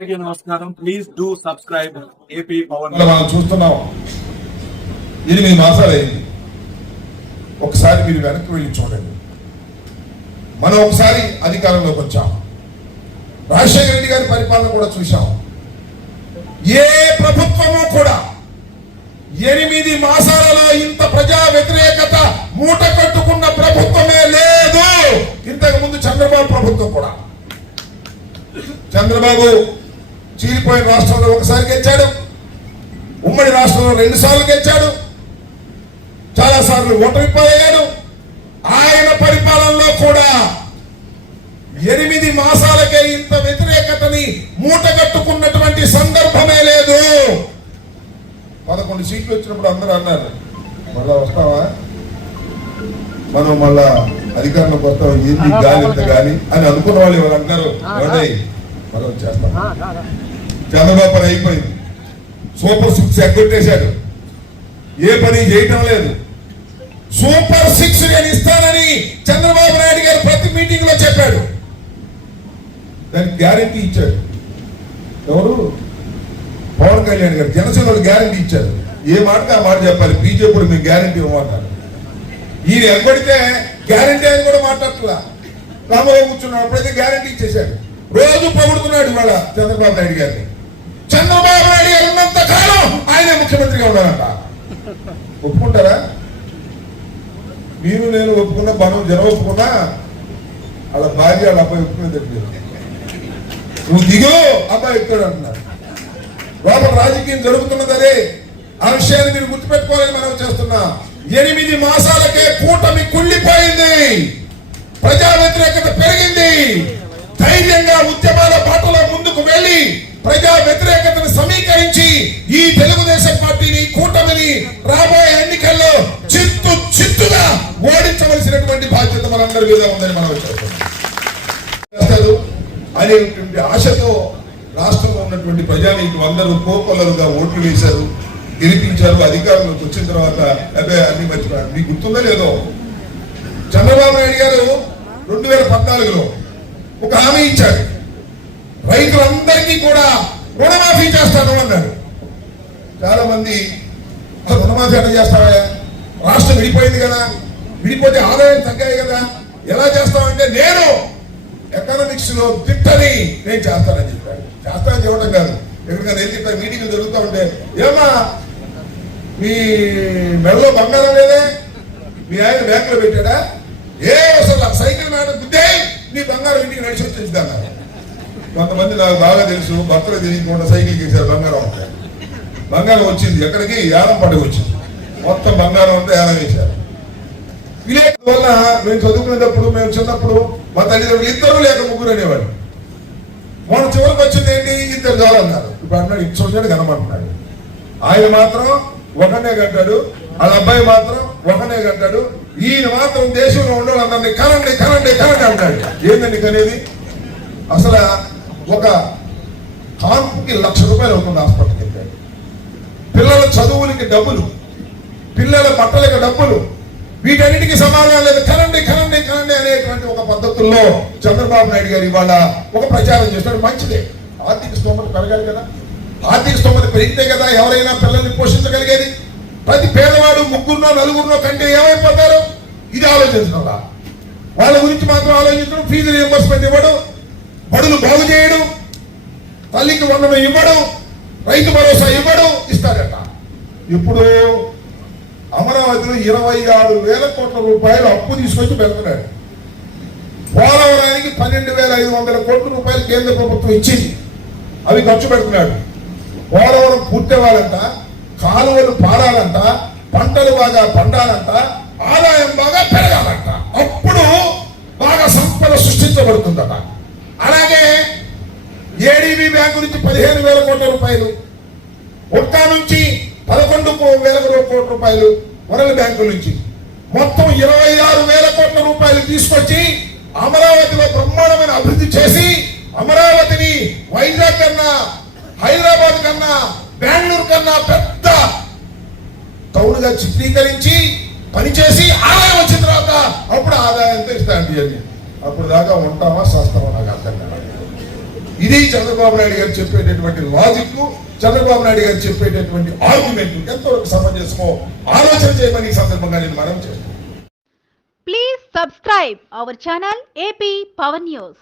నమస్కారం. Please do subscribe AP Pawan. మనం చూస్తున్నాం 8 మాసాలు అయింది. ఒకసారి మీరు వెనక్కి వెళ్ళి చూడండి. మనం ఒకసారి అధికారంలోకి వచ్చాం. రాజశేఖర రెడ్డి గారి పరిపాలన కూడా చూశాం. ఏ ప్రభుత్వము కూడా 8 మాసాలలో ఇంత ప్రజా వ్యతిరేకత మూట కట్టుకున్న ప్రభుత్వమే లేదు. ఇంతకు ముందు చంద్రబాబు ప్రభుత్వం కూడా. చంద్రబాబు చీలిపోయిన రాష్ట్రంలో ఒకసారి గెలిచాడు, ఉమ్మడి రాష్ట్రంలో 2 సార్లు గెలిచాడు, చాలా సార్లు ఓటమి పాలయ్యాడు. ఆయన పరిపాలనలో కూడా 8 మాసాలకే ఇంత వ్యతిరేకతని మూటగట్టుకున్నటువంటి సందర్భమే లేదు. 11 సీట్లు వచ్చినప్పుడు అందరూ అన్నారు, మళ్ళా వస్తావా, మనం మళ్ళా అధికారంలోకి వస్తాం, ఏంది గాలి ఇంత గాలి అని అనుకున్న వాళ్ళు ఎవరు అంటారు, మనం వచ్చేస్తాం. చంద్రబాబు పని అయిపోయింది. సూపర్ 6 ఎగ్గొట్టేశాడు, ఏ పని చేయటం లేదు. సూపర్ 6 నేను ఇస్తానని చంద్రబాబు నాయుడు గారు ప్రతి మీటింగ్ లో చెప్పాడు. దానికి గ్యారెంటీ ఇచ్చాడు ఎవరు? పవన్ కళ్యాణ్ గారు. జనసేన వాళ్ళు గ్యారెంటీ ఇచ్చారు. ఏ మాటకి ఆ మాట చెప్పాలి. బీజేపీ మేము గ్యారెంటీ ఇవ్వమంటారు. ఈయన ఎగ్గొడితే గ్యారెంటీ అని కూడా మాట్లాడట్లా. రామబాబు కూర్చున్నాడు, అప్పుడైతే గ్యారెంటీ ఇచ్చేశాడు. రోజు పొగుడుతున్నాడు ఇవాళ చంద్రబాబు నాయుడు గారిని. చంద్రబాబు నాయుడు గారు ఉన్నంత కాలం ఆయనే ముఖ్యమంత్రిగా ఉన్నారంట. ఒప్పుకుంటారా? మీరు నేను ఒప్పుకున్నా, మనం జనం ఒప్పుకున్నా, వాళ్ళ భార్య వాళ్ళ అబ్బాయి ఒప్పుకునేది. నువ్వు దిగో, అబ్బాయి ఎక్కుతాడు అంటున్నారు. లోపల రాజకీయం జరుగుతున్నది అదే. ఆ విషయాన్ని మీరు గుర్తుపెట్టుకోవాలని మనం చేస్తున్నా. 8 మాసాలకే కూటమి కుళ్ళిపోయింది, ప్రజా వ్యతిరేకత పెరిగింది. ధైర్యంగా ఉద్యమాల బాటలో ముందుకు వెళ్లి ప్రజా వ్యతిరేకతను సమీకరించి ఈ తెలుగుదేశం పార్టీని, కూటమిని రాబోయే ఎన్నికల్లో చిత్తుగా ఓడించవలసినటువంటి బాధ్యత మనందరి మీద ఉందని మనం చేస్తాం అనేటువంటి ఆశతో రాష్ట్రంలో ఉన్నటువంటి ప్రజానీకులు అందరూ కోకొల్లలుగా ఓట్లు వేశారు, గెలిపించారు. అధికారంలోకి వచ్చిన తర్వాత అబ్బాయి అన్ని మర్చిపోయారు. మీకు గుర్తుందో లేదో, చంద్రబాబు నాయుడు గారు 2014లో ఒక హామీ ఇచ్చాడు. రైతులందరికీ కూడా రుణమాఫీ చేస్తాను అన్నాడు. చాలా మంది రుణమాఫీ ఎట్లా చేస్తావా, రాష్ట్రం విడిపోయింది కదా, విడిపోతే ఆదాయం తగ్గాయి కదా, ఎలా చేస్తామంటే నేను ఎకనామిక్స్ లో తిట్టని నేను చేస్తానని చెప్పాడు. చేస్తానని చెప్పడం కాదు, ఎక్కడికైనా ఏం తిట్టా మీటింగ్లు జరుగుతూ ఉంటే, ఏమా మీ మెడలో బంగారం లేదే, మీ ఆయన బ్యాంకులో పెట్టాడా, ఏ అసలు సైకిల్ మీద గుద్దే నీ బంగారం ఇంటికి నడిచి వచ్చేద్దాం. కొంతమంది నాకు బాగా తెలుసు, భర్తలు తెలియకుండా సైకిల్ చేశారు, బంగారం ఉంటాయి. బంగారం వచ్చింది ఎక్కడికి, యానం పట్టుకు వచ్చింది. మొత్తం బంగారం అంతా యానం వేశారు. విలేకరుల వల్ల మేము చదువుకునేటప్పుడు, మేము చిన్నప్పుడు మా తల్లిదండ్రులు 2 లేక 3 అనేవాడు. మన చివరికి వచ్చింది ఏంటి, 2 చాలన్నారు. ఇప్పుడు అన్నాడు ఇచ్చొచ్చాడు కనమంటున్నాడు. ఆయన మాత్రం ఒకనే కట్టాడు, వాళ్ళ అబ్బాయి మాత్రం ఒకనే కట్టాడు. ఈయన మాత్రం దేశంలో ఉండేవాళ్ళందరినీ కనండి కనండి కనండి అంటాడు. ఏందండి కనేది? అసలు ఒక కాన్పుకి ₹1,00,000 అవుతుంది హాస్పిటల్కి వెళ్తే. పిల్లల చదువులకి డబ్బులు, పిల్లల బట్టలకి డబ్బులు, వీటన్నిటికీ సమాధానం లేదు. కనండి కనండి కనండి అనేటువంటి ఒక పద్ధతుల్లో చంద్రబాబు నాయుడు గారు ఇవాళ ఒక ప్రచారం చేస్తాడు. మంచిదే, ఆర్థిక స్తోమత పెరగాలి కదా. ఆర్థిక స్తోమత పెరిగితే కదా ఎవరైనా పిల్లల్ని పోషించగలిగేది. ప్రతి పేదవాడు 3 4 కంటే ఏమైపోతారు, ఇది ఆలోచించడం. వాళ్ళ గురించి మాత్రం ఆలోచించడం. ఫీజు రియంబర్స్మెంట్ ఇవ్వడం, బడులు బాగు చేయడం, తల్లికి వందనం ఇవ్వడం, రైతు భరోసా ఇవ్వడం, ఇస్తారట. ఇప్పుడు అమరావతిలో 26,000 కోట్ల రూపాయలు అప్పు తీసుకొచ్చి పెడుతున్నాడు. పోలవరానికి 12,500 కోట్ల రూపాయలు కేంద్ర ప్రభుత్వం ఇచ్చింది, అవి ఖర్చు పెడుతున్నాడు. పోలవరం పూర్తవ్వాలంట, కాలువలు పారాలంట, పంటలు బాగా పండాలంట, ఆదాయం బాగా పెరగాలంట. అప్పుడు బాగా సంపద సృష్టించబడుతుందట. అలాగే ఏడీబీ బ్యాంకు నుంచి 15,000 కోట్ల రూపాయలు, ఒట్టా నుంచి 11,000 కోట్ల రూపాయలు, వరల్డ్ బ్యాంకు నుంచి మొత్తం 26,000 కోట్ల రూపాయలు తీసుకొచ్చి అమరావతిలో బ్రహ్మాండమైన అభివృద్ధి చేసి అమరావతిని వైజాగ్ కన్నా, హైదరాబాద్ కన్నా, బెంగళూరు కన్నా పెద్ద టౌన్ గా చిత్రీకరించి పనిచేసి ఆదాయం వచ్చిన తర్వాత అప్పుడు ఆదాయంతో ఇస్తాండి అని. అప్పుడు దాకా ఉంటామా, సస్తామా నాకు అర్థం కాదు. ఇది చంద్రబాబు నాయుడు గారు చెప్పేటటువంటి లాజిక్, చంద్రబాబు నాయుడు గారు చెప్పేటటువంటి ఆర్గ్యుమెంట్ ఎంతవరకు సమంజసమో ఆలోచన చేయమని ఈ సందర్భంగా నేను మనం చేస్తాను. Please subscribe our channel AP Power News.